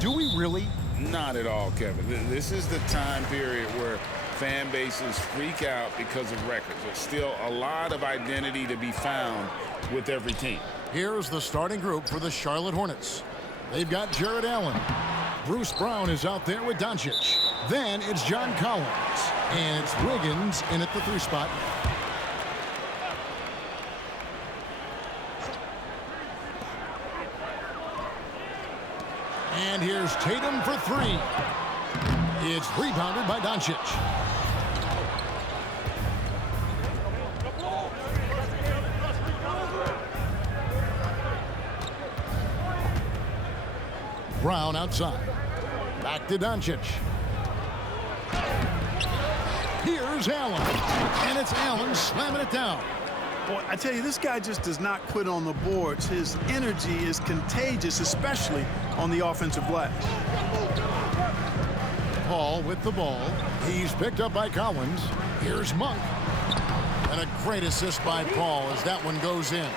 Do we really? Not at all, Kevin. This is the time period where fan bases freak out because of records. There's still a lot of identity to be found with every team. Here's the starting group for the Charlotte Hornets. They've got Jared Allen. Bruce Brown is out there with Doncic. Then it's John Collins. And it's Wiggins in at the 3 spot. And here's Tatum for 3. It's rebounded by Doncic. Brown outside. Back to Doncic. Here's Allen. And it's Allen slamming it down. Boy, I tell you, this guy just does not quit on the boards. His energy is contagious, especially on the offensive glass. Paul with the ball. He's picked up by Collins. Here's Monk. And a great assist by Paul as that one goes in.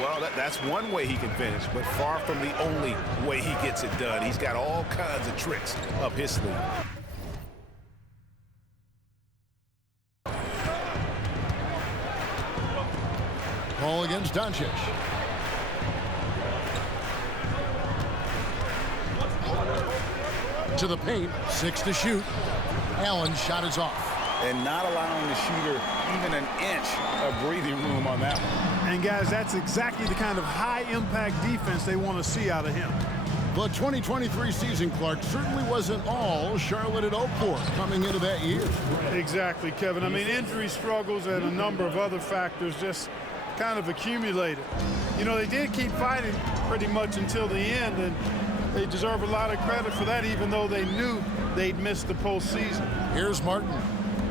Well, that's one way he can finish, but far from the only way he gets it done. He's got all kinds of tricks up his sleeve. Paul against Doncic. To the paint, 6 to shoot. Allen's shot is off. And not allowing the shooter even an inch of breathing room on that one. And guys, that's exactly the kind of high-impact defense they want to see out of him. The 2023 season, Clark, certainly wasn't all Charlotte had hoped for coming into that year. Exactly, Kevin. I mean, injury struggles and a number of other factors just kind of accumulated. You know, they did keep fighting pretty much until the end, and they deserve a lot of credit for that, even though they knew they'd missed the postseason. Here's Martin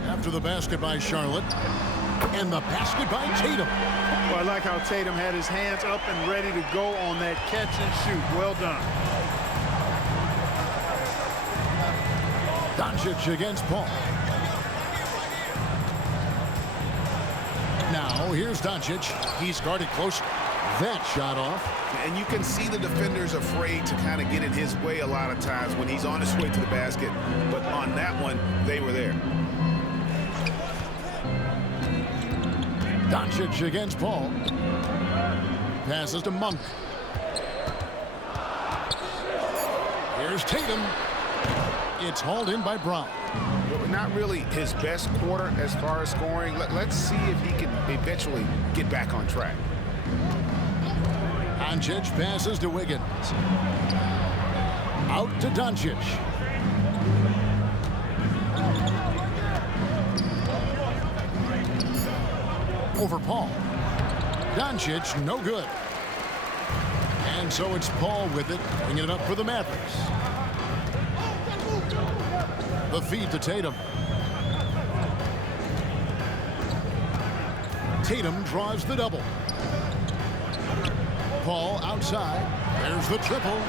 after the basket by Charlotte, and the basket by Tatum. Well, I like how Tatum had his hands up and ready to go on that catch and shoot. Well done. Doncic against Paul. Now, here's Doncic. He's guarded close. That shot off. And you can see the defenders afraid to kind of get in his way a lot of times when he's on his way to the basket. But on that one, they were there. Doncic against Paul. Passes to Monk. Here's Tatum. It's hauled in by Brown. Not really his best quarter as far as scoring. Let's see if he can eventually get back on track. Doncic passes to Wiggins. Out to Doncic. Over Paul. Doncic, no good. And so it's Paul with it, bringing it up for the Mavericks. The feed to Tatum. Tatum draws the double. Paul outside. There's the triple.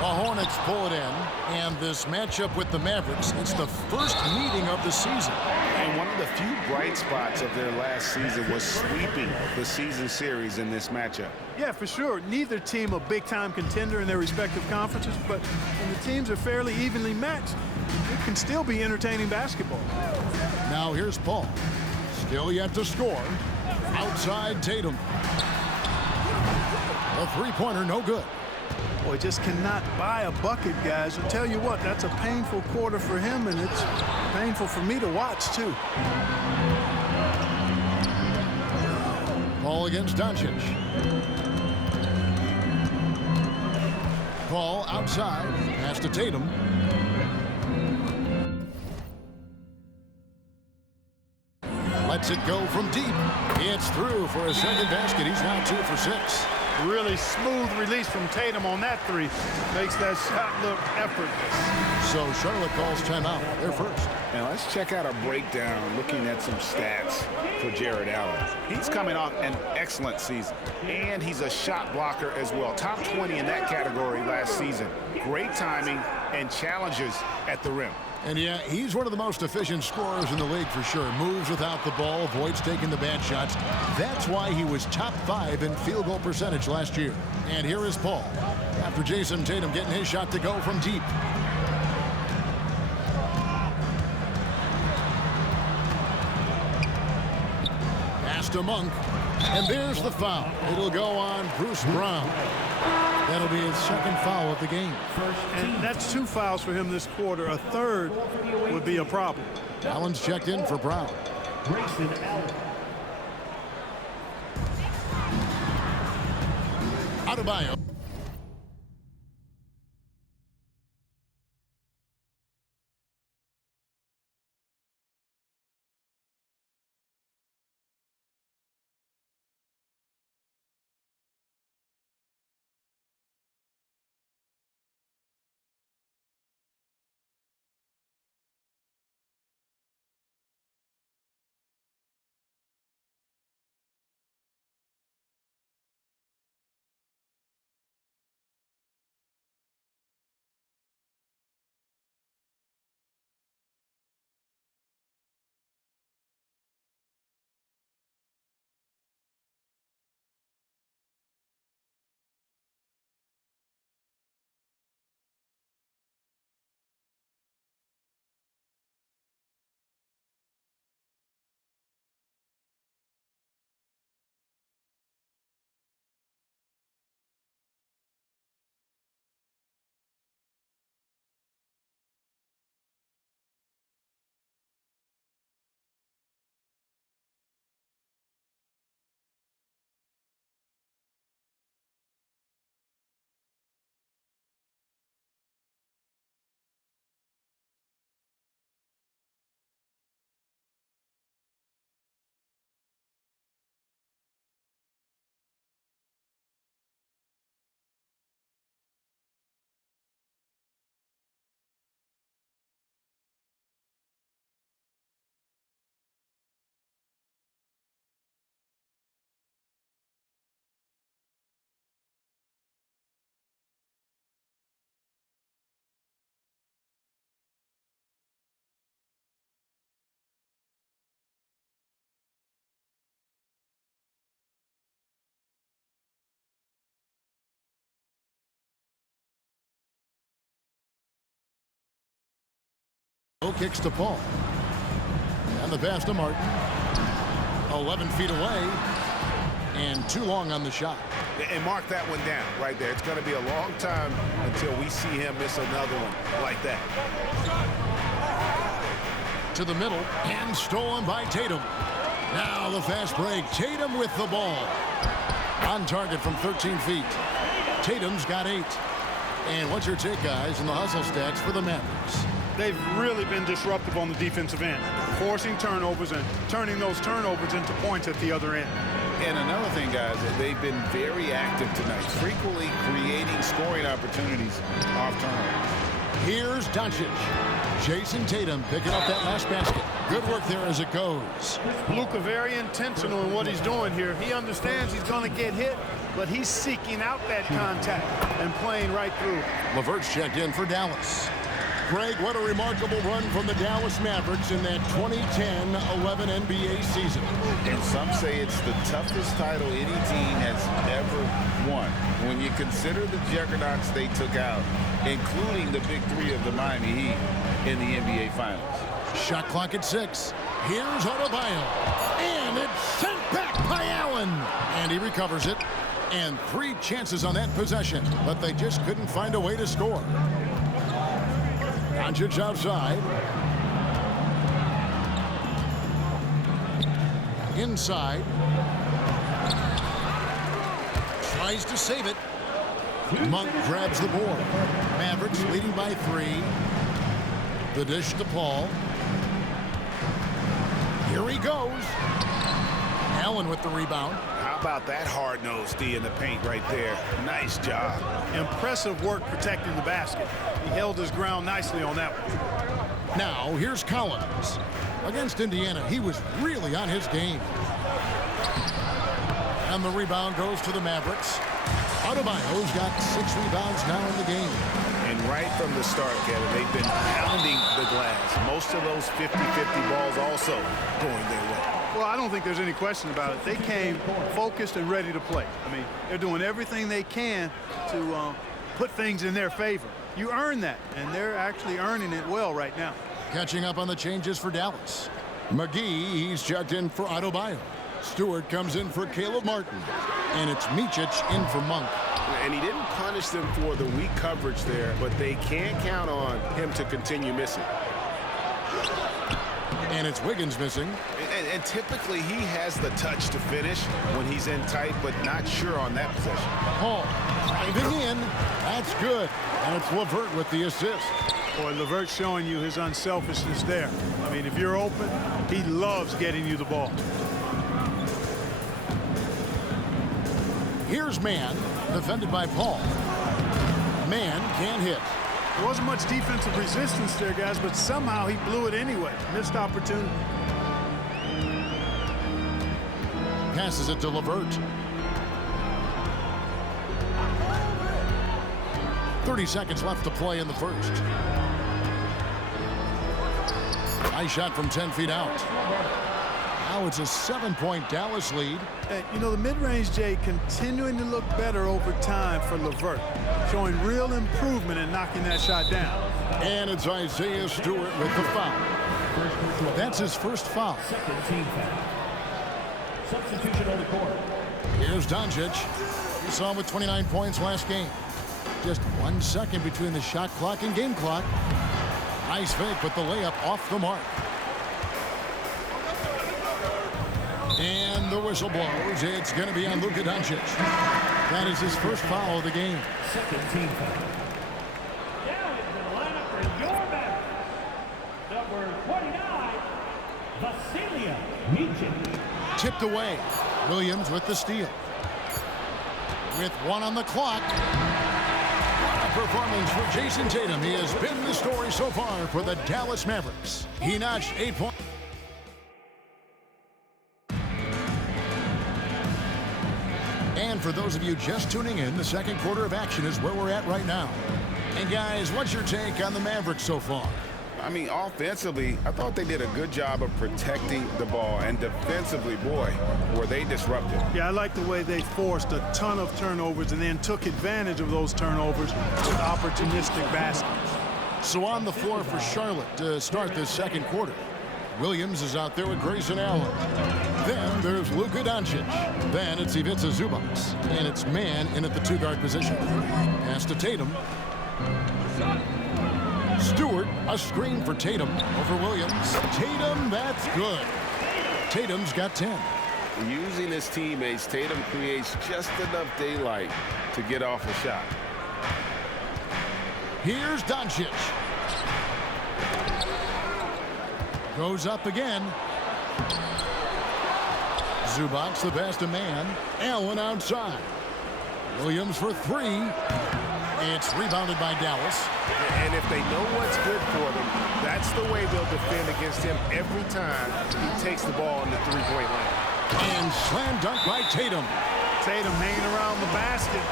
The Hornets pull it in. And this matchup with the Mavericks, it's the first meeting of the season. And one of the few bright spots of their last season was sweeping the season series in this matchup. Yeah, for sure. Neither team a big-time contender in their respective conferences, but when the teams are fairly evenly matched, it can still be entertaining basketball. Now here's Paul. Still yet to score. Outside Tatum. A three-pointer, no good. Boy, just cannot buy a bucket, guys. I'll tell you what, that's a painful quarter for him, and it's painful for me to watch, too. Paul against Doncic. Paul outside. Pass to Tatum. Lets it go from deep. It's through for a second basket. He's now 2 for 6. Really smooth release from Tatum on that three. Makes that shot look effortless. So Charlotte calls timeout. They're first. Now let's check out a breakdown looking at some stats for Jared Allen. He's coming off an excellent season, and he's a shot blocker as well. Top 20 in that category last season. Great timing and challenges at the rim. And yeah, he's one of the most efficient scorers in the league for sure. Moves without the ball, avoids taking the bad shots. That's why he was top 5 in field goal percentage last year. And here is Paul after Jason Tatum getting his shot to go from deep. Pass to Monk. And there's the foul. It'll go on Bruce Brown. That'll be his second foul of the game. And that's 2 fouls for him this quarter. A third would be a problem. Allen's checked in for Brown. Adebayo. Kicks to Paul. And the pass to Martin. 11 feet away. And too long on the shot. And mark that one down right there. It's going to be a long time until we see him miss another one like that. To the middle. And stolen by Tatum. Now the fast break. Tatum with the ball. On target from 13 feet. Tatum's got 8. And what's your take, guys, in the hustle stats for the Mavericks? They've really been disruptive on the defensive end, forcing turnovers and turning those turnovers into points at the other end. And another thing, guys, that they've been very active tonight, frequently creating scoring opportunities off turnovers. Here's Doncic. Jason Tatum picking up that last basket. Good work there as it goes. Luka very intentional in what he's doing here. He understands he's going to get hit, but he's seeking out that contact and playing right through. LeVert's checked in for Dallas. Greg, what a remarkable run from the Dallas Mavericks in that 2010-11 NBA season. And some say it's the toughest title any team has ever won. When you consider the juggernauts they took out, including the big 3 of the Miami Heat in the NBA Finals. Shot clock at 6. Here's Adebayo. And it's sent back by Allen. And he recovers it. And 3 chances on that possession, but they just couldn't find a way to score. Doncic outside. Inside. Tries to save it. Monk grabs the board. Mavericks leading by 3. The dish to Paul. Here he goes. Allen with the rebound. How about that hard-nosed D in the paint right there? Nice job. Impressive work protecting the basket. He held his ground nicely on that one. Now, here's Collins. Against Indiana, he was really on his game. And the rebound goes to the Mavericks. Adebayo's got 6 rebounds now in the game. And right from the start, Kevin. They've been pounding the glass. Most of those 50-50 balls also going their way. Well, I don't think there's any question about it. They came focused and ready to play. I mean, they're doing everything they can to put things in their favor. You earn that, and they're actually earning it well right now. Catching up on the changes for Dallas. McGee, he's checked in for Adebayo. Stewart comes in for Caleb Martin. And it's Micic in for Monk. And he didn't punish them for the weak coverage there, but they can't count on him to continue missing. And it's Wiggins missing. And typically he has the touch to finish when he's in tight, but not sure on that possession. Hall driving in. That's good. And it's LeVert with the assist. Boy, LeVert's showing you his unselfishness there. I mean, if you're open, he loves getting you the ball. Here's Mann, defended by Paul. Mann can't hit. There wasn't much defensive resistance there, guys, but somehow he blew it anyway. Missed opportunity. Passes it to LeVert. 30 seconds left to play in the first. Nice shot from 10 feet out. Now it's a 7-point Dallas lead. You know, the mid-range, Jay, continuing to look better over time for LeVert, showing real improvement in knocking that shot down. And it's Isaiah Stewart with the foul. That's his first foul. Second team foul. Substitution on the court. Here's Doncic. We saw him with 29 points last game. Just 1 second between the shot clock and game clock. Nice fake, but the layup off the mark. And the whistle blows. It's going to be on Luka Doncic. That is his first foul of the game. Second team foul. Now into the lineup for your Mavericks. Number 29, Vasilija Micic. Tipped away. Williams with the steal. With 1 on the clock. What a performance for Jason Tatum. He has been the story so far for the Dallas Mavericks. He notched 8 points. And for those of you just tuning in, the second quarter of action is where we're at right now. And guys, what's your take on the Mavericks so far? I mean, offensively, I thought they did a good job of protecting the ball. And defensively, boy, were they disruptive. Yeah, I like the way they forced a ton of turnovers and then took advantage of those turnovers with opportunistic baskets. So on the floor for Charlotte to start this second quarter. Williams is out there with Grayson Allen. Then there's Luka Doncic. Then it's Ivica Zubac. And it's Mann in at the 2-guard position. Pass to Tatum. Stewart, a screen for Tatum over Williams. Tatum, that's good. Tatum's got 10. Using his teammates, Tatum creates just enough daylight to get off a shot. Here's Doncic. Goes up again. Zubac, the pass to Mann. Allen outside. Williams for 3. It's rebounded by Dallas. And if they know what's good for them, that's the way they'll defend against him every time he takes the ball in the three-point line. And slam dunk by Tatum. Tatum hanging around the basket.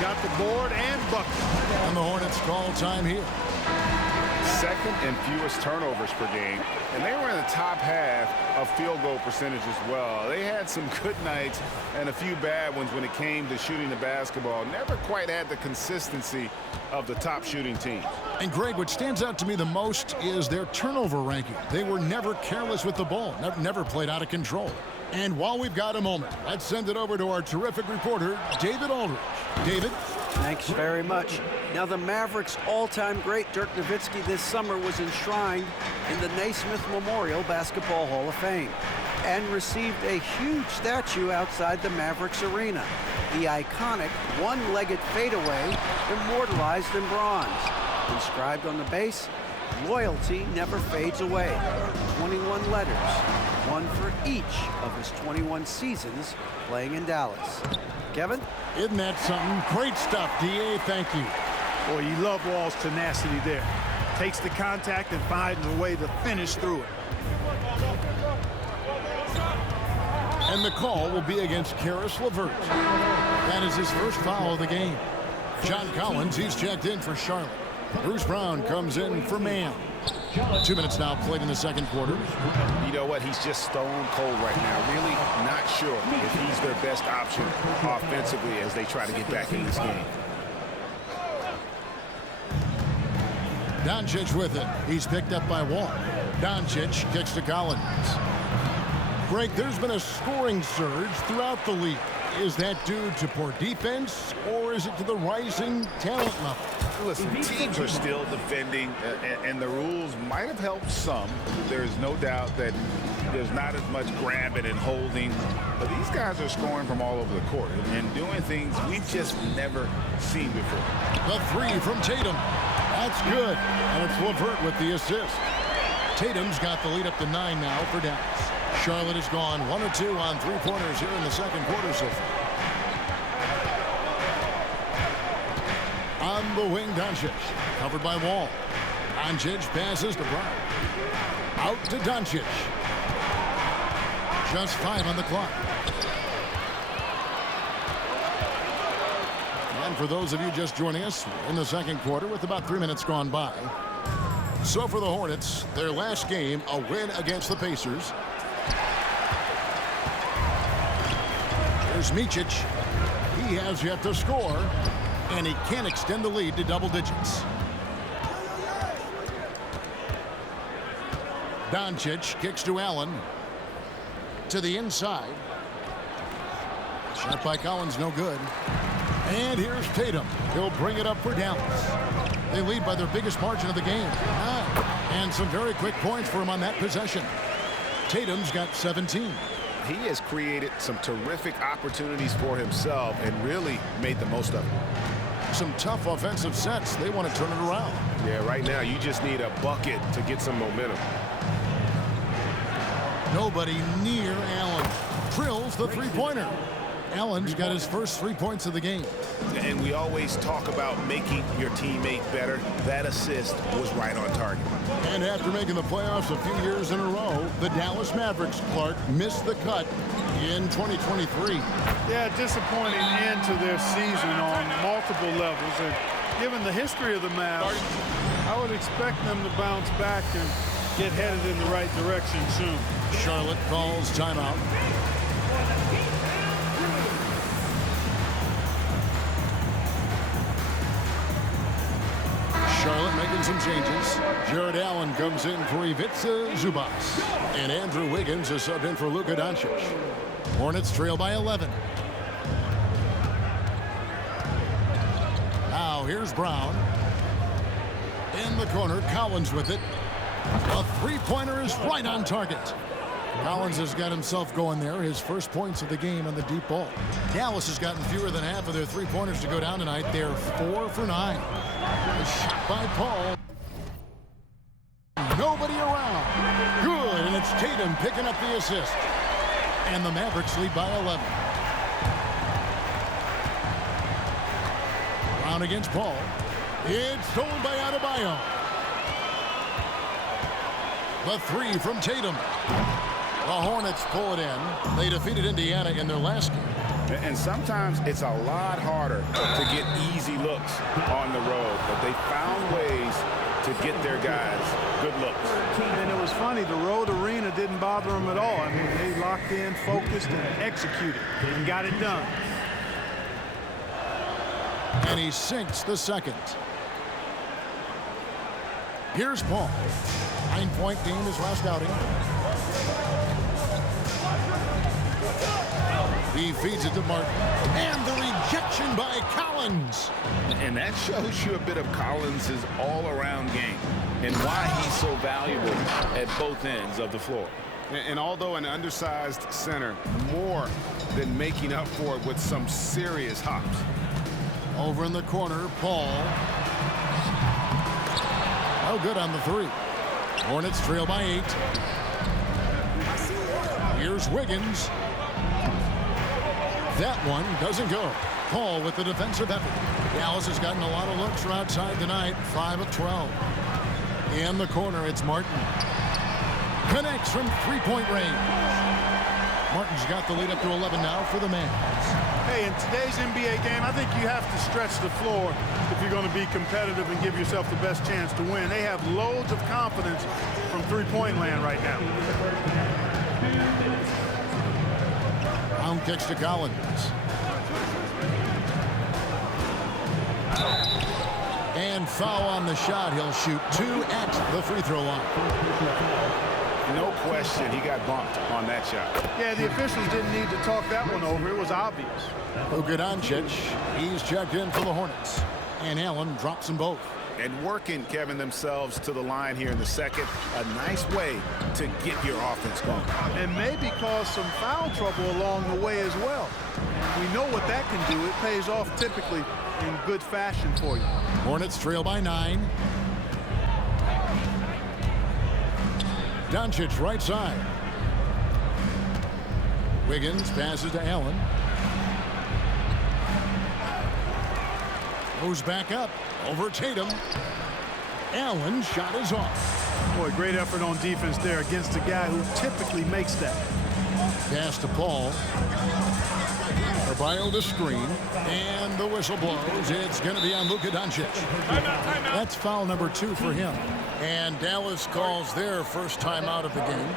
Got the board and bucket. And the Hornets call time here. Second and fewest turnovers per game, and they were in the top half of field goal percentage as well. They had some good nights and a few bad ones when it came to shooting the basketball. Never quite had the consistency of the top shooting teams. And Greg, what stands out to me the most is their turnover ranking. They were never careless with the ball, never played out of control. And while we've got a moment, let's send it over to our terrific reporter, David Aldridge. David? Thanks very much. Now, the Mavericks' all-time great Dirk Nowitzki this summer was enshrined in the Naismith Memorial Basketball Hall of Fame and received a huge statue outside the Mavericks arena. The iconic one-legged fadeaway immortalized in bronze. Inscribed on the base, loyalty never fades away. 21 letters, one for each of his 21 seasons playing in Dallas. Kevin? Isn't that something? Great stuff, D.A. Thank you. Boy, you love Wall's tenacity there. Takes the contact and finds a way to finish through it. And the call will be against Caris LeVert. That is his first foul of the game. John Collins, he's checked in for Charlotte. Bruce Brown comes in for man. 2 minutes now played in the second quarter. You know what? He's just stone cold right now. Really not sure if he's their best option offensively as they try to get back in this game. Doncic with it. He's picked up by Wall. Doncic kicks to Collins. Greg, there's been a scoring surge throughout the league. Is that due to poor defense, or is it to the rising talent level? Listen, teams are still defending, and the rules might have helped some. There's no doubt that there's not as much grabbing and holding, but these guys are scoring from all over the court and doing things we've just never seen before. The three from Tatum. That's good, and it's LeVert with the assist. Tatum's got the lead up to 9 now for Dallas. Charlotte has gone 1 or 2 on three-pointers here in the second quarter so far. On the wing, Doncic, covered by Wall. Doncic passes to Brown. Out to Doncic. Just 5 on the clock. And for those of you just joining us, we're in the second quarter with about 3 minutes gone by. So for the Hornets, their last game, a win against the Pacers. Here's Micic. He has yet to score, and he can't extend the lead to double digits. Doncic kicks to Allen. To the inside. Shot by Collins, no good. And here's Tatum. He'll bring it up for Dallas. They lead by their biggest margin of the game, 9. And some very quick points for him on that possession. Tatum's got 17. He has created some terrific opportunities for himself and really made the most of it. Some tough offensive sets. They want to turn it around. Yeah, right now you just need a bucket to get some momentum. Nobody near Allen. Drills the three-pointer. Allen's got his first 3 points of the game. And we always talk about making your teammate better. That assist was right on target. And after making the playoffs a few years in a row, the Dallas Mavericks, Clark, missed the cut in 2023. Yeah, disappointing end to their season on multiple levels. And given the history of the Mavs, I would expect them to bounce back and get headed in the right direction soon. Charlotte calls timeout. Charlotte making some changes. Jared Allen comes in for Ivica Zubac. And Andrew Wiggins is subbed in for Luka Doncic. Hornets trail by 11. Now here's Brown. In the corner, Collins with it. A three-pointer is right on target. Collins has got himself going there. His first points of the game on the deep ball. Dallas has gotten fewer than half of their three-pointers to go down tonight. They're 4 for 9. A shot by Paul. Nobody around. Good, and it's Tatum picking up the assist. And the Mavericks lead by 11. Brown against Paul. It's stolen by Adebayo. The three from Tatum. The Hornets pull it in. They defeated Indiana in their last game. And sometimes it's a lot harder to get easy looks on the road, but they found ways to get their guys good looks. And it was funny, the road arena didn't bother them at all. I mean, they locked in, focused, and executed, and got it done. And he sinks the second. Here's Paul. 9-point game his last outing. He feeds it to Martin. And the rejection by Collins. And that shows you a bit of Collins' all-around game and why he's so valuable at both ends of the floor. And although an undersized center, more than making up for it with some serious hops. Over in the corner, Paul. Oh, good on the three. Hornets trail by 8. Here's Wiggins. That one doesn't go. Paul with the defensive effort. Dallas has gotten a lot of looks from outside tonight. 5 of 12. In the corner, it's Martin. Connects from three-point range. Martin's got the lead up to 11 now for the Mavs. Hey, in today's NBA game, I think you have to stretch the floor if you're going to be competitive and give yourself the best chance to win. They have loads of confidence from three-point land right now. Brown kicks to Collins. And foul on the shot. He'll shoot 2 at the free throw line. No question, he got bumped on that shot. Yeah, the officials didn't need to talk that one over. It was obvious. Luka Doncic, he's checked in for the Hornets. And Allen drops them both. And working, Kevin, themselves to the line here in the second. A nice way to get your offense going. And maybe cause some foul trouble along the way as well. We know what that can do. It pays off typically in good fashion for you. Hornets trail by 9. Doncic right side. Wiggins passes to Allen. Goes back up over Tatum. Allen's shot is off. Boy, great effort on defense there against a guy who typically makes that. Pass to Paul. Carballo to screen. And the whistle blows. It's going to be on Luka Doncic. That's foul number 2 for him. And Dallas calls their first time out of the game.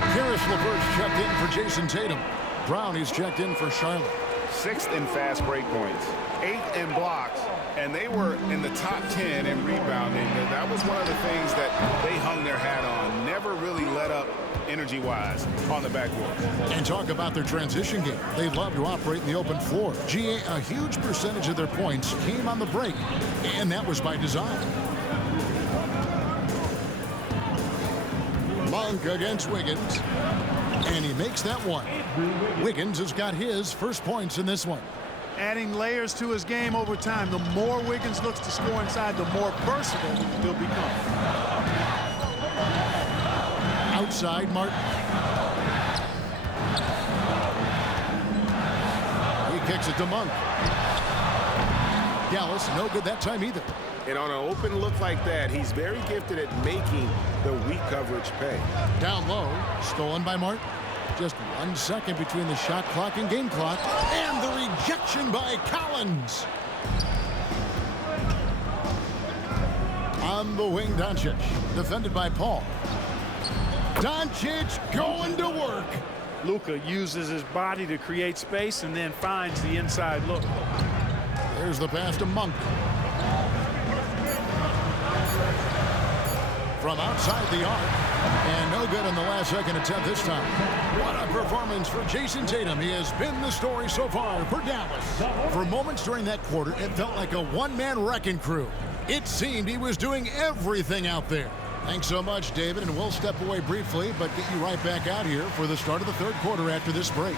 Karis LeVert's checked in for Jason Tatum. Brown is checked in for Charlotte. 6th in fast break points, 8th in blocks, and they were in the top 10 in rebounding. That was one of the things that they hung their hat on. Never really let up energy-wise on the backboard. And talk about their transition game. They love to operate in the open floor. GA, a huge percentage of their points came on the break, and that was by design. Monk against Wiggins, and he makes that one. Wiggins has got his first points in this one. Adding layers to his game over time. The more Wiggins looks to score inside, the more versatile he'll become. Outside, Martin. He kicks it to Monk. Dallas, no good that time either. And on an open look like that, he's very gifted at making the weak coverage pay. Down low, stolen by Martin. Just 1 second between the shot clock and game clock. And the rejection by Collins. On the wing, Doncic. Defended by Paul. Doncic going to work. Luka uses his body to create space and then finds the inside look. There's the pass to Monk. From outside the arc. And no good in the last second attempt this time. What a performance for Jason Tatum. He has been the story so far for Dallas. For moments during that quarter, it felt like a one-man wrecking crew. It seemed he was doing everything out there. Thanks so much, David, and we'll step away briefly, but get you right back out here for the start of the third quarter after this break.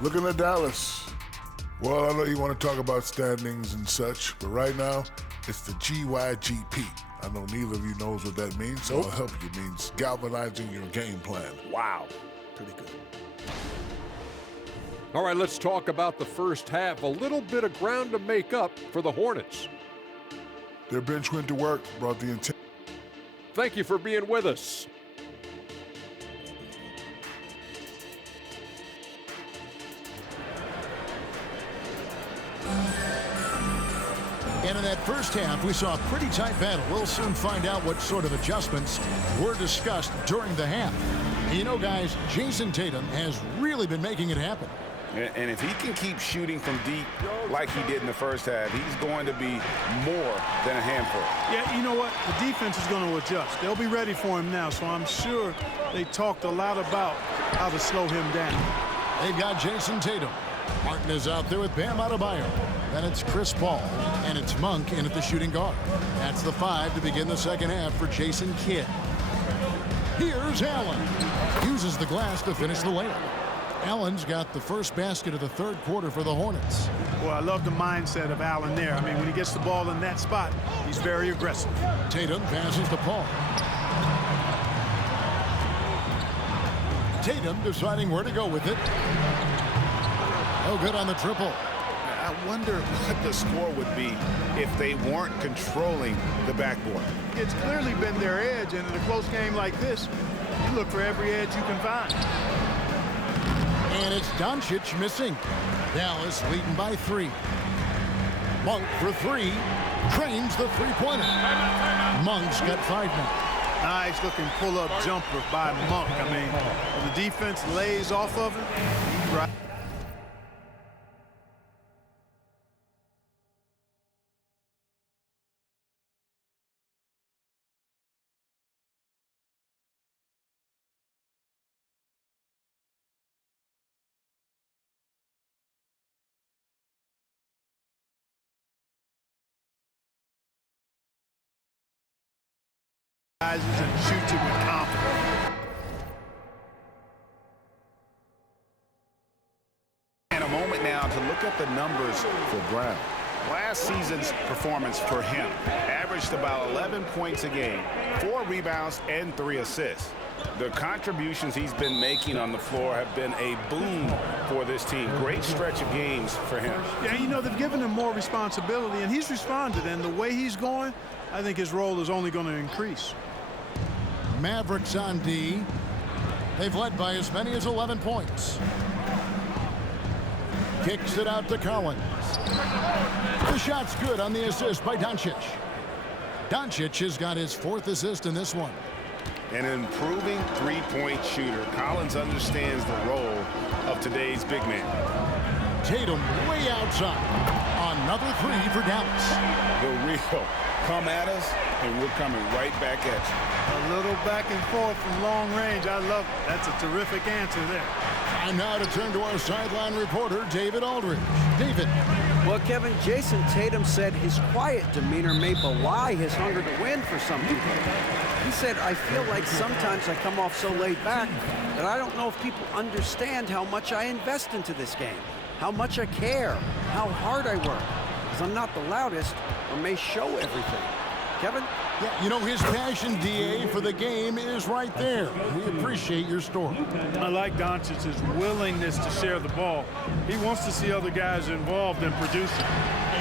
Looking at Dallas. Well, I know you want to talk about standings and such, but right now, it's the GYGP. I know neither of you knows what that means, so I'll help you. It means galvanizing your game plan. Wow. Pretty good. All right, let's talk about the first half. A little bit of ground to make up for the Hornets. Their bench went to work, brought the intent. Thank you for being with us. And in that first half, we saw a pretty tight battle. We'll soon find out what sort of adjustments were discussed during the half. You know, guys, Jason Tatum has really been making it happen. And if he can keep shooting from deep like he did in the first half, he's going to be more than a handful. Yeah, you know what? The defense is going to adjust. They'll be ready for him now, so I'm sure they talked a lot about how to slow him down. They've got Jason Tatum. Martin is out there with Bam Adebayo. Then it's Chris Paul, and it's Monk in at the shooting guard. That's the 5 to begin the second half for Jason Kidd. Here's Allen. Uses the glass to finish the layup. Allen's got the first basket of the third quarter for the Hornets. Well, I love the mindset of Allen there. I mean, when he gets the ball in that spot, he's very aggressive. Tatum passes to Paul. Tatum deciding where to go with it. No good on the triple. I wonder what the score would be if they weren't controlling the backboard. It's clearly been their edge, and in a close game like this, you look for every edge you can find. And it's Doncic missing. Dallas leading by 3. Monk for 3. Trains the three-pointer. Monk's got 5 now. Nice looking pull-up jumper by Monk. I mean, when the defense lays off of him, he's right. And shoots it with confidence. And a moment now to look at the numbers for Brown. Last season's performance for him averaged about 11 points a game, 4 rebounds, and 3 assists. The contributions he's been making on the floor have been a boon for this team. Great stretch of games for him. Yeah, you know, they've given him more responsibility, and he's responded. And the way he's going, I think his role is only going to increase. Mavericks on D. They've led by as many as 11 points. Kicks it out to Collins. The shot's good on the assist by Doncic. Doncic has got his 4th assist in this one. An improving three-point shooter. Collins understands the role of today's big man. Tatum way outside. Another 3 for Dallas. The real come at us, and we're coming right back at you. A little back and forth from long range. I love it. That's a terrific answer there. And now to turn to our sideline reporter, David Aldridge. David. Well, Kevin, Jason Tatum said his quiet demeanor may belie his hunger to win for some people. He said, I feel like sometimes I come off so laid back that I don't know if people understand how much I invest into this game, how much I care, how hard I work, because I'm not the loudest or may show everything. Kevin? Yeah, you know, his passion, DA, for the game is right there. We appreciate your story. I like Doncic's willingness to share the ball. He wants to see other guys involved in producing.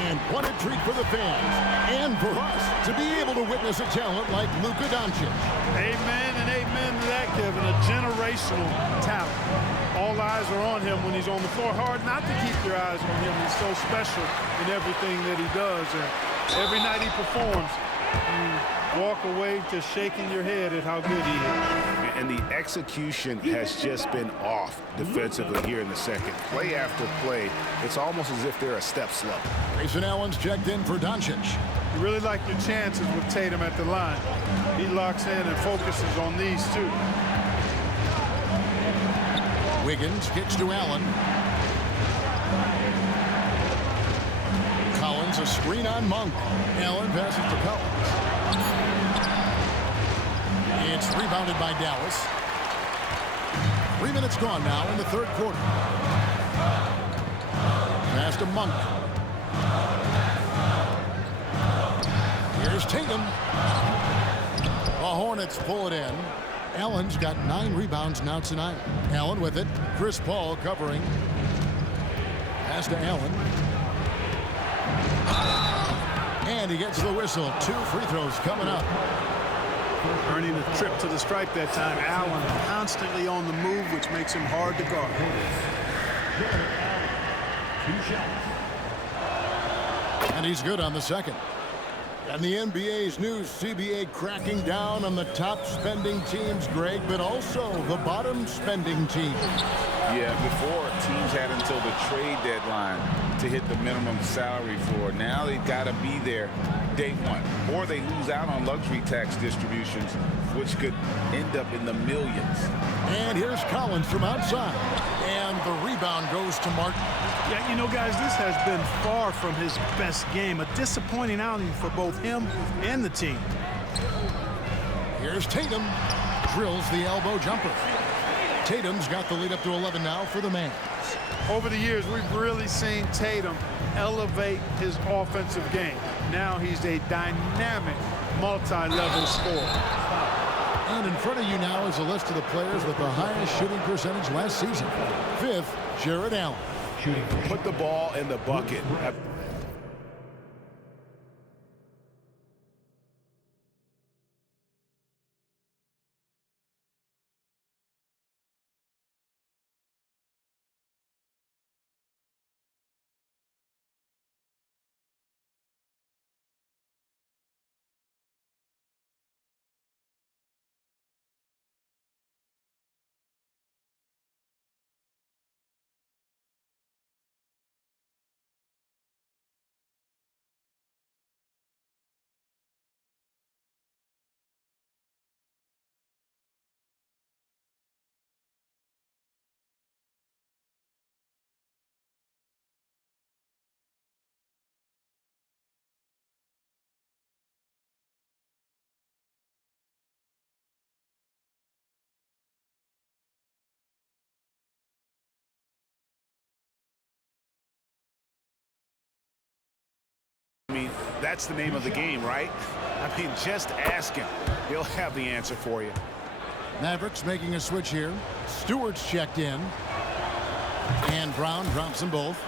And what a treat for the fans and for us to be able to witness a talent like Luka Doncic. Amen and amen to that, Kevin. A generational talent. All eyes are on him when he's on the floor. Hard not to keep your eyes on him. He's so special in everything that he does. And every night he performs, you walk away just shaking your head at how good he is. And the execution has just been off defensively here in the second. Play after play, it's almost as if they're a step slow. Grayson Allen's checked in for Doncic. You really like your chances with Tatum at the line. He locks in and focuses on these two. Wiggins kicks to Allen. Collins, a screen on Monk. Allen passes to Collins. It's rebounded by Dallas. 3 minutes gone now in the third quarter. Pass to Monk. Here's Tatum. The Hornets pull it in. Allen's got 9 rebounds now tonight. Allen with it. Chris Paul covering. Pass to Allen. And he gets the whistle. 2 free throws coming up. Earning a trip to the stripe that time. Allen constantly on the move, which makes him hard to guard. 2 shots. And he's good on the second. And the NBA's new CBA cracking down on the top spending teams, Greg, but also the bottom spending teams. Yeah, before teams had until the trade deadline to hit the minimum salary floor. Now they've got to be there day one, or they lose out on luxury tax distributions, which could end up in the millions. And here's Collins from outside. And the rebound goes to Martin. Yeah, you know, guys, this has been far from his best game. A disappointing outing for both him and the team. Here's Tatum. Drills the elbow jumper. Tatum's got the lead up to 11 now for the Mavs. Over the years, we've really seen Tatum elevate his offensive game. Now he's a dynamic, multi-level scorer. And in front of you now is a list of the players with the highest shooting percentage last season. 5th, Jared Allen. Shooting. Put the ball in the bucket. I mean, that's the name of the game, right? I mean, just ask him. He'll have the answer for you. Mavericks making a switch here. Stewart's checked in. And Brown drops them both.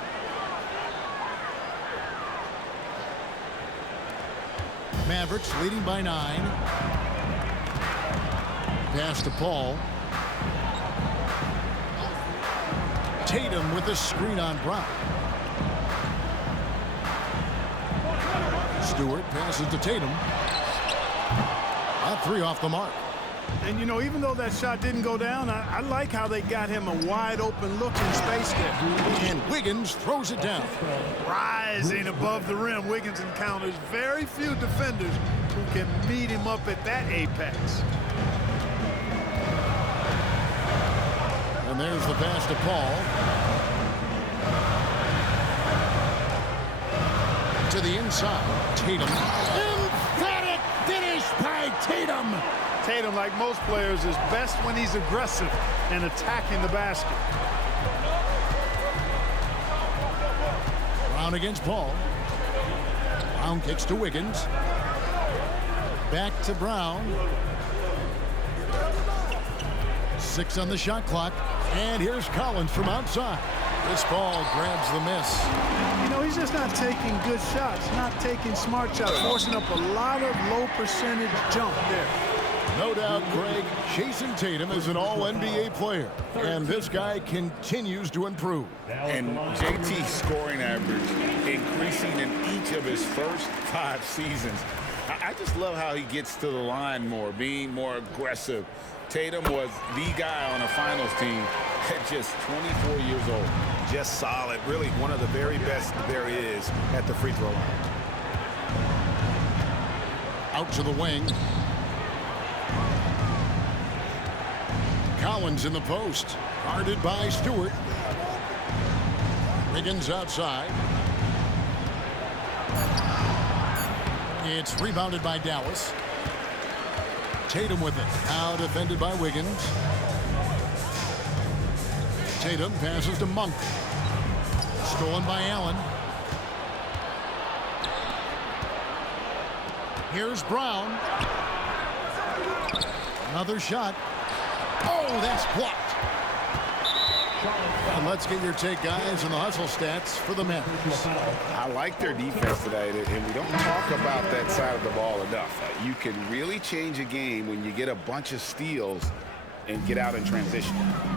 Mavericks leading by 9. Pass to Paul. Tatum with the screen on Brown. Stewart passes to Tatum. That 3 off the mark. And, you know, even though that shot didn't go down, I like how they got him a wide open look in space there. And Wiggins throws it down. Rising above the rim, Wiggins encounters very few defenders who can meet him up at that apex. And there's the pass to Paul. To the inside. Tatum. Emphatic finish by Tatum. Tatum, like most players, is best when he's aggressive and attacking the basket. Brown against Paul. Brown kicks to Wiggins. Back to Brown. 6 on the shot clock. And here's Collins from outside. This ball grabs the miss. You know, he's just not taking good shots, not taking smart shots, forcing up a lot of low percentage jump there. No doubt, Greg, Jason Tatum is an all-NBA player, and this guy continues to improve. And JT's scoring average increasing in each of his first 5 seasons. I just love how he gets to the line more, being more aggressive. Tatum was the guy on a finals team at just 24 years old. Just solid. Really one of the very best there is at the free throw line. Out to the wing. Collins in the post. Guarded by Stewart. Wiggins outside. It's rebounded by Dallas. Tatum with it. Now defended by Wiggins. Tatum passes to Monk. Stolen by Allen. Here's Brown. Another shot. Oh, that's blocked. And let's get your take, guys, on the hustle stats for the Mavericks. I like their defense today, and we don't talk about that side of the ball enough. You can really change a game when you get a bunch of steals and get out in transition.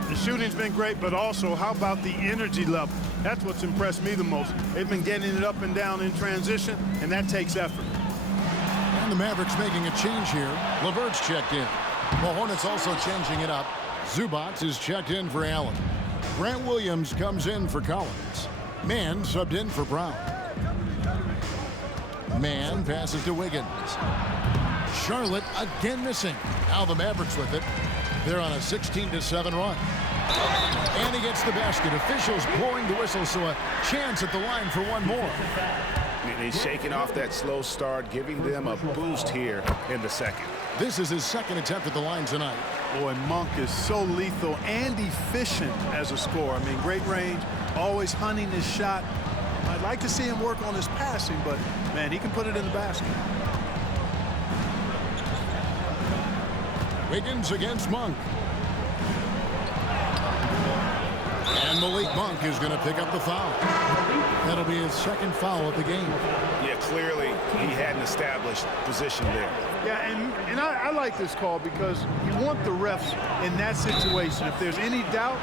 The shooting's been great, but also how about the energy level? That's what's impressed me the most. They've been getting it up and down in transition, and that takes effort. And the Mavericks making a change here. LeVert's checked in. The Hornets also changing it up. Zubac is checked in for Allen. Grant Williams comes in for Collins. Mann subbed in for Brown. Mann passes to Wiggins. Charlotte again missing. Now the Mavericks with it. They're on a 16-7 run. And he gets the basket. Officials blowing the whistle, so a chance at the line for one more. And he's shaking off that slow start, giving them a boost here in the second. This is his second attempt at the line tonight. Boy, Monk is so lethal and efficient as a scorer. I mean, great range, always hunting his shot. I'd like to see him work on his passing, but, man, he can put it in the basket. Wiggins against Monk. And And Malik Monk is going to pick up the foul. That'll be his second foul of the game. Yeah, clearly he had an established position there. Yeah, and I like this call because you want the refs in that situation. If there's any doubt,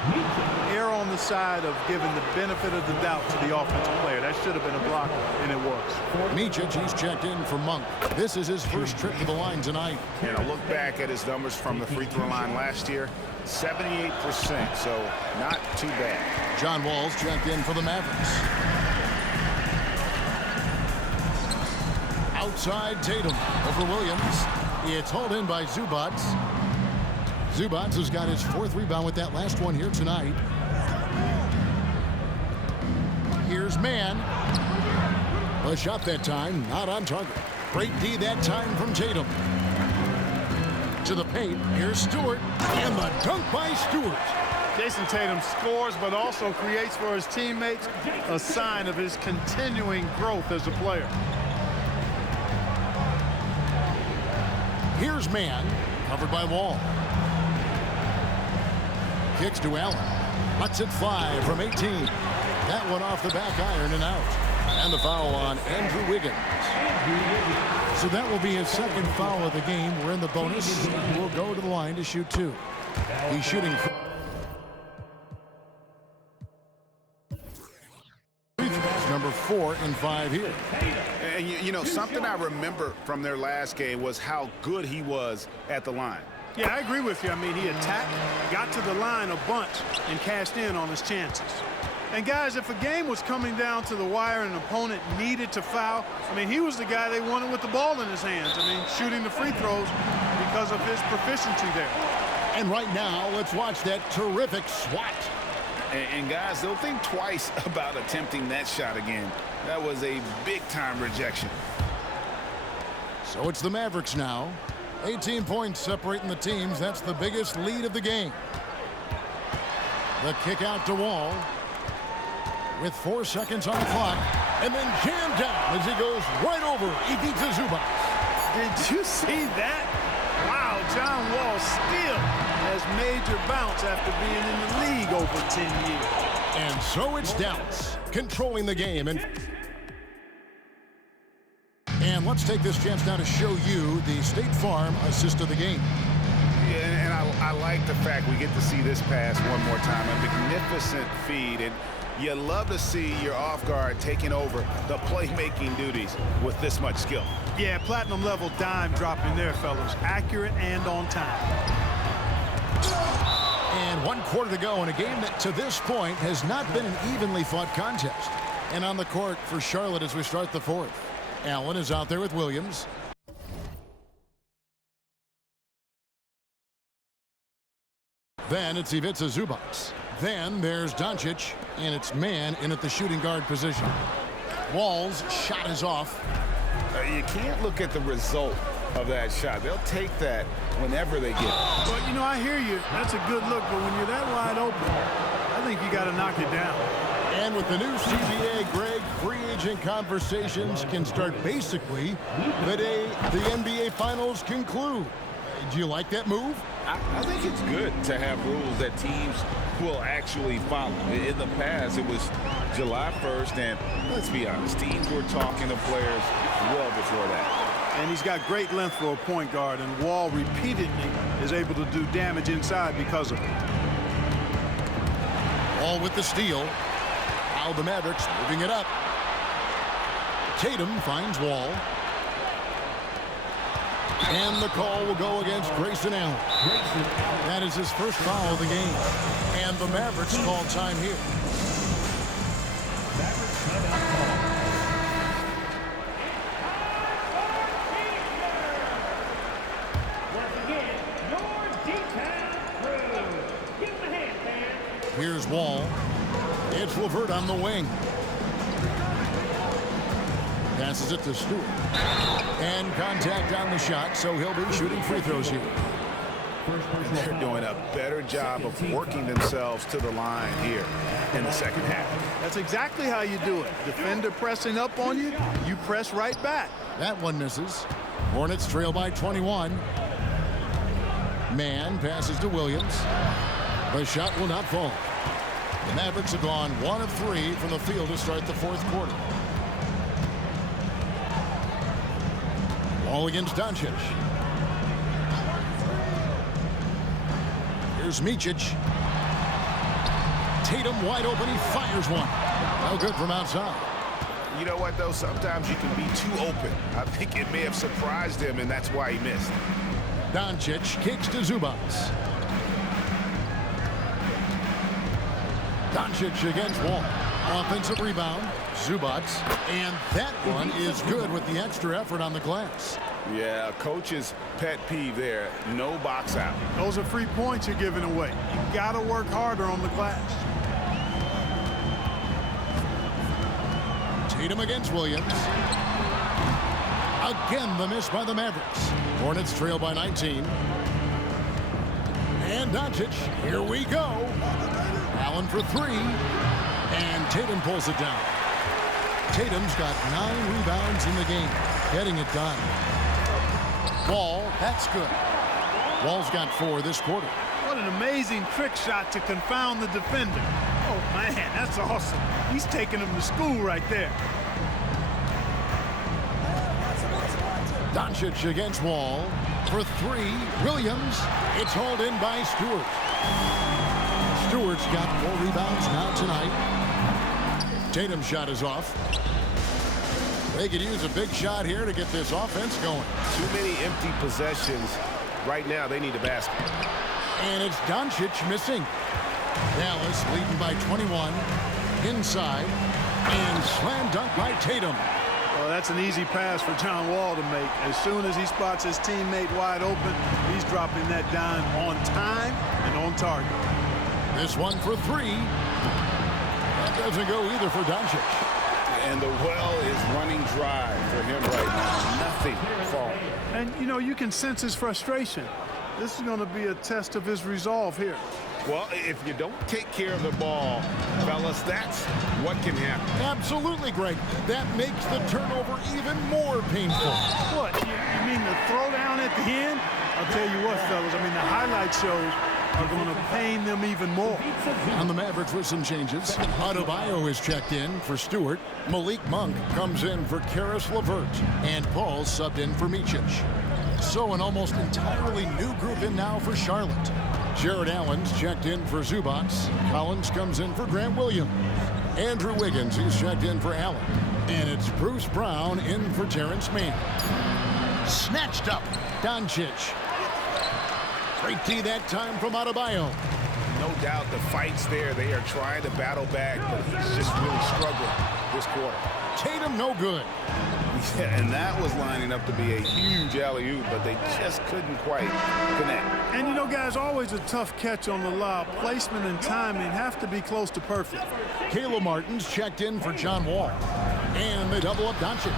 err on the side of giving the benefit of the doubt to the offensive player. That should have been a block, and it was. Micic, he's checked in for Monk. This is his first trip to the line tonight. And a look back at his numbers from the free throw line last year, 78%, so not too bad. John Wall's checked in for the Mavericks. Outside Tatum over Williams. It's hauled in by Zubac. Zubac has got his fourth rebound with that last one here tonight. Here's Mann. A shot that time, not on target. Great D that time from Tatum. To the paint, here's Stewart. And the dunk by Stewart. Jason Tatum scores, but also creates for his teammates a sign of his continuing growth as a player. Here's Mann, covered by Wall. Kicks to Allen. Lets it fly from 18. That one off the back iron and out. And the foul on Andrew Wiggins. So that will be his second foul of the game. We're in the bonus. We'll go to the line to shoot two. He's shooting number 4 and 5 here. And you know, something I remember from their last game was how good he was at the line. Yeah, I agree with you. I mean, he attacked, got to the line a bunch, and cashed in on his chances. And guys, if a game was coming down to the wire and an opponent needed to foul, I mean, he was the guy they wanted with the ball in his hands. I mean, shooting the free throws because of his proficiency there. And right now, let's watch that terrific swat. And guys, they'll think twice about attempting that shot again. That was a big-time rejection. So it's the Mavericks now. 18 points separating the teams. That's the biggest lead of the game. The kick out to Wall. With 4 seconds on the clock. And then jammed down as he goes right over Ivica Zubac. Did you see that? Wow, John Wall still has major bounce after being in the league over 10 years. And so it's Dallas controlling the game. And let's take this chance now to show you the State Farm assist of the game. Yeah, and I like the fact we get to see this pass one more time. A magnificent feed. And you love to see your off guard taking over the playmaking duties with this much skill. Yeah, platinum level dime dropping there, fellas. Accurate and on time. And 1 quarter to go in a game that to this point has not been an evenly fought contest. And on the court for Charlotte as we start the fourth. Allen is out there with Williams. Then it's Ivica Zubac. Then there's Doncic, and it's Mann in at the shooting guard position. Wall's shot is off. You can't look at the result of that shot. They'll take that whenever they get it. But, you know, I hear you. That's a good look, but when you're that wide open, I think you got to knock it down. And with the new CBA, Greg, free agent conversations can start basically the day the NBA Finals conclude. Do you like that move? I think it's good to have rules that teams will actually follow. In the past, it was July 1st, and let's be honest, teams were talking to players well before that. And he's got great length for a point guard, and Wall repeatedly is able to do damage inside because of it. Wall with the steal. Now the Mavericks moving it up. Tatum finds Wall. And the call will go against Grayson Allen. That is his first foul of the game. And the Mavericks call time here. Here's Wall. It's LeVert on the wing. Passes it to Stewart. And contact on the shot, so he'll be shooting free throws here. They're doing a better job of working themselves to the line here in the second half. That's exactly how you do it. Defender pressing up on you, you press right back. That one misses. Hornets trail by 21. Mann passes to Williams. The shot will not fall. The Mavericks have gone 1 of 3 from the field to start the fourth quarter. Ball against Doncic. Here's Micic. Tatum wide open. He fires one. No good from outside. You know what, though? Sometimes you can be too open. I think it may have surprised him, and that's why he missed. Doncic kicks to Zubac. Doncic against Wall. Offensive rebound. Zubac. And that one is good with the extra effort on the glass. Yeah, coach's pet peeve there. No box out. Those are free points you're giving away. You got to work harder on the glass. Tatum against Williams. Again, the miss by the Mavericks. Hornets trail by 19. And Doncic, here we go. Allen for 3. And Tatum pulls it down. Tatum's got 9 rebounds in the game, getting it done. Wall, that's good. Wall's got 4 this quarter. What an amazing trick shot to confound the defender. Oh, man, that's awesome. He's taking him to school right there. Doncic against Wall for 3. Williams. It's hauled in by Stewart. Stewart's got 4 rebounds now tonight. Tatum's shot is off. They could use a big shot here to get this offense going. Too many empty possessions. Right now, they need a basket. And it's Doncic missing. Dallas leading by 21. Inside. And slam dunk by Tatum. Well, that's an easy pass for John Wall to make. As soon as he spots his teammate wide open, he's dropping that dime on time and on target. This one for 3. That doesn't go either for Doncic. And the well is running dry for him right now. Nothing falling. And, you know, you can sense his frustration. This is going to be a test of his resolve here. Well, if you don't take care of the ball, fellas, that's what can happen. Absolutely, Greg. That makes the turnover even more painful. What? You mean the throwdown at the end? I'll tell you what, fellas. I mean, the highlight shows are going to pain them even more. On the Mavericks with some changes. Adebayo is checked in for Stewart. Malik Monk comes in for Karis LeVert. And Paul subbed in for Micic. So an almost entirely new group in now for Charlotte. Jared Allen's checked in for Zubac. Collins comes in for Grant Williams. Andrew Wiggins is checked in for Allen. And it's Bruce Brown in for Terrence Mann. Snatched up. Doncic. Great D that time from Adebayo. No doubt the fight's there. They are trying to battle back, but he's just really struggling this quarter. Tatum no good. Yeah, and that was lining up to be a huge alley-oop, but they just couldn't quite connect. And you know, guys, always a tough catch on the lob. Placement and timing have to be close to perfect. Caleb Martin's checked in for John Wall. And they double up Doncic.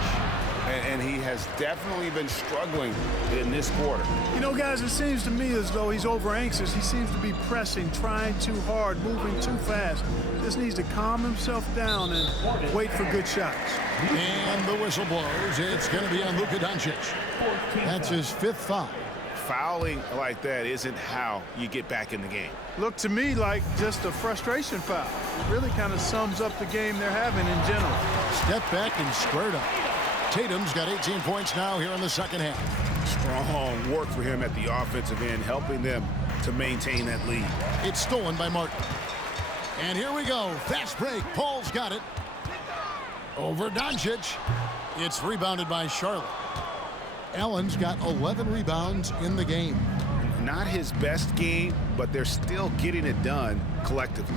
And he has definitely been struggling in this quarter. You know, guys, it seems to me as though he's over anxious. He seems to be pressing, trying too hard, moving too fast. Just needs to calm himself down and wait for good shots. And the whistle blows. It's going to be on Luka Doncic. That's his 5th foul. Fouling like that isn't how you get back in the game. Looked to me like just a frustration foul. It really kind of sums up the game they're having in general. Step back and squared up. Tatum's got 18 points now here in the second half. Strong work for him at the offensive end, helping them to maintain that lead. It's stolen by Martin. And here we go. Fast break. Paul's got it. Over Doncic. It's rebounded by Charlotte. Allen's got 11 rebounds in the game. Not his best game, but they're still getting it done collectively.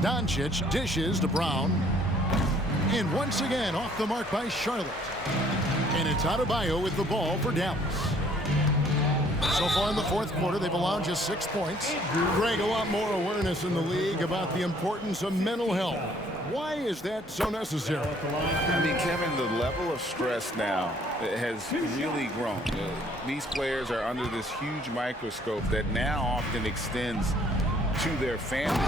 Doncic dishes to Brown. And once again, off the mark by Charlotte. And it's Adebayo with the ball for Dallas. So far in the fourth quarter, they've allowed just 6 points. Greg, a lot more awareness in the league about the importance of mental health. Why is that so necessary? I mean, Kevin, the level of stress now has really grown. These players are under this huge microscope that now often extends to their families.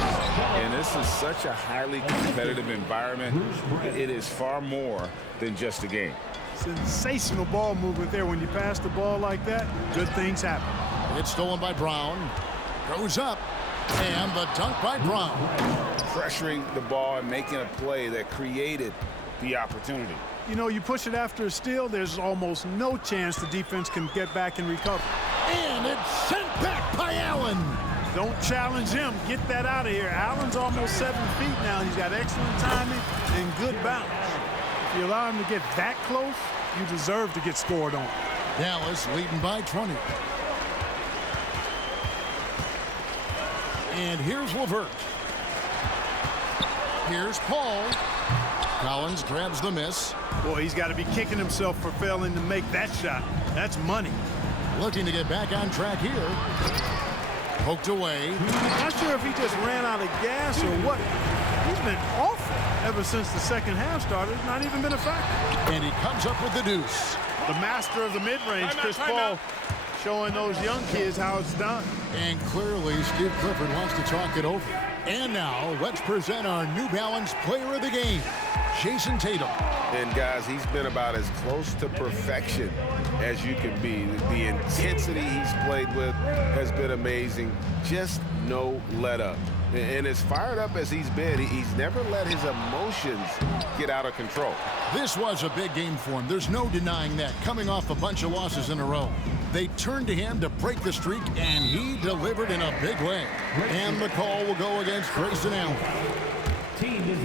And this is such a highly competitive environment. It is far more than just a game. Sensational ball movement there. When you pass the ball like that, good things happen. It's stolen by Brown. Goes up. And the dunk by Brown. Pressuring the ball and making a play that created the opportunity. You know, you push it after a steal, there's almost no chance the defense can get back and recover. And it's sent back by Allen. Don't challenge him. Get that out of here. Allen's almost 7 feet now. He's got excellent timing and good bounce. If you allow him to get that close, you deserve to get scored on. Dallas leading by 20. And here's LeVert. Here's Paul. Collins grabs the miss. Boy, he's got to be kicking himself for failing to make that shot. That's money. Looking to get back on track here. Poked away. Not sure if he just ran out of gas or what. He's been awful ever since the second half started. Not even been a factor. And he comes up with the deuce. The master of the mid-range, Chris Paul, showing those young kids how it's done. And clearly, Steve Clifford wants to talk it over. And now, let's present our New Balance Player of the Game, Jayson Tatum. And guys, he's been about as close to perfection as you can be. The intensity he's played with has been amazing. Just no let up. And as fired up as he's been, he's never let his emotions get out of control. This was a big game for him. There's no denying that, coming off a bunch of losses in a row. They turned to him to break the streak, and he delivered in a big way. And the call will go against Grayson Allen.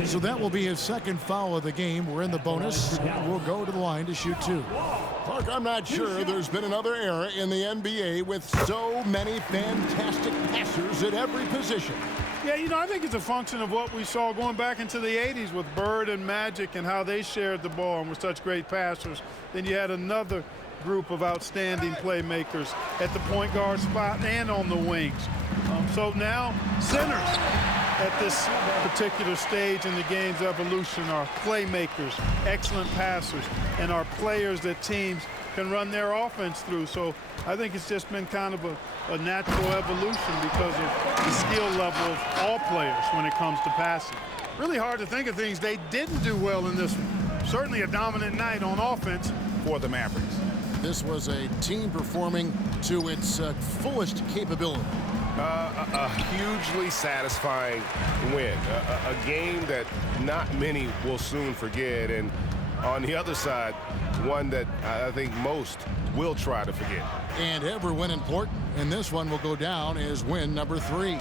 So that will be his second foul of the game. We're in the bonus. We'll go to the line to shoot two. Clark, I'm not sure there's been another era in the NBA with so many fantastic passers at every position. Yeah, you know, I think it's a function of what we saw going back into the 80s with Bird and Magic and how they shared the ball and were such great passers. Then you had another group of outstanding playmakers at the point guard spot and on the wings. So now centers at this particular stage in the game's evolution are playmakers, excellent passers, and are players that teams can run their offense through. So I think it's just been kind of a natural evolution because of the skill level of all players when it comes to passing. Really hard to think of things they didn't do well in this one. Certainly a dominant night on offense for the Mavericks. This was a team performing to its fullest capability. A hugely satisfying win. A game that not many will soon forget. And on the other side, one that I think most will try to forget. And every win important. And this one will go down as win number 3.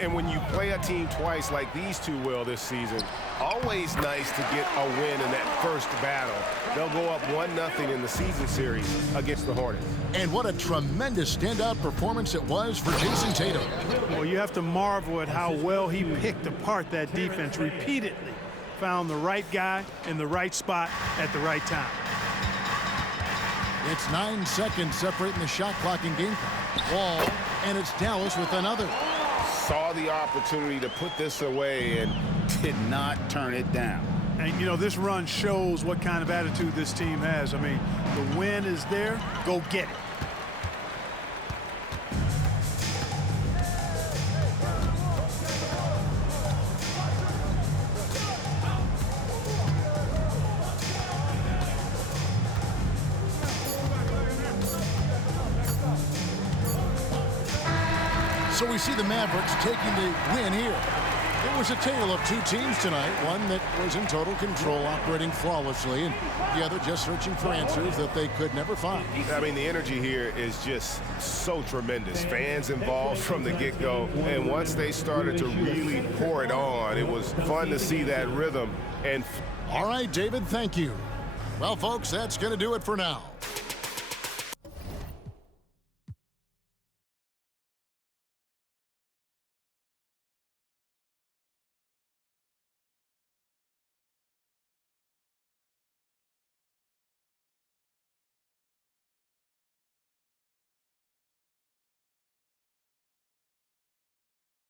And when you play a team twice like these two will this season, always nice to get a win in that first battle. They'll go up 1-0 in the season series against the Hornets. And what a tremendous standout performance it was for Jayson Tatum. Well, you have to marvel at how well he picked apart that defense repeatedly. Found the right guy in the right spot at the right time. It's 9 seconds separating the shot clock and game clock. Wall, and it's Dallas with another. Saw the opportunity to put this away and did not turn it down. And, you know, this run shows what kind of attitude this team has. I mean, the win is there. Go get it. So we see the Mavericks taking the win here. It was a tale of two teams tonight, one that was in total control, operating flawlessly, and the other just searching for answers that they could never find. I mean, the energy here is just so tremendous. Fans involved from the get-go, and once they started to really pour it on, it was fun to see that rhythm. And all right, David, thank you. Well, folks, that's going to do it for now.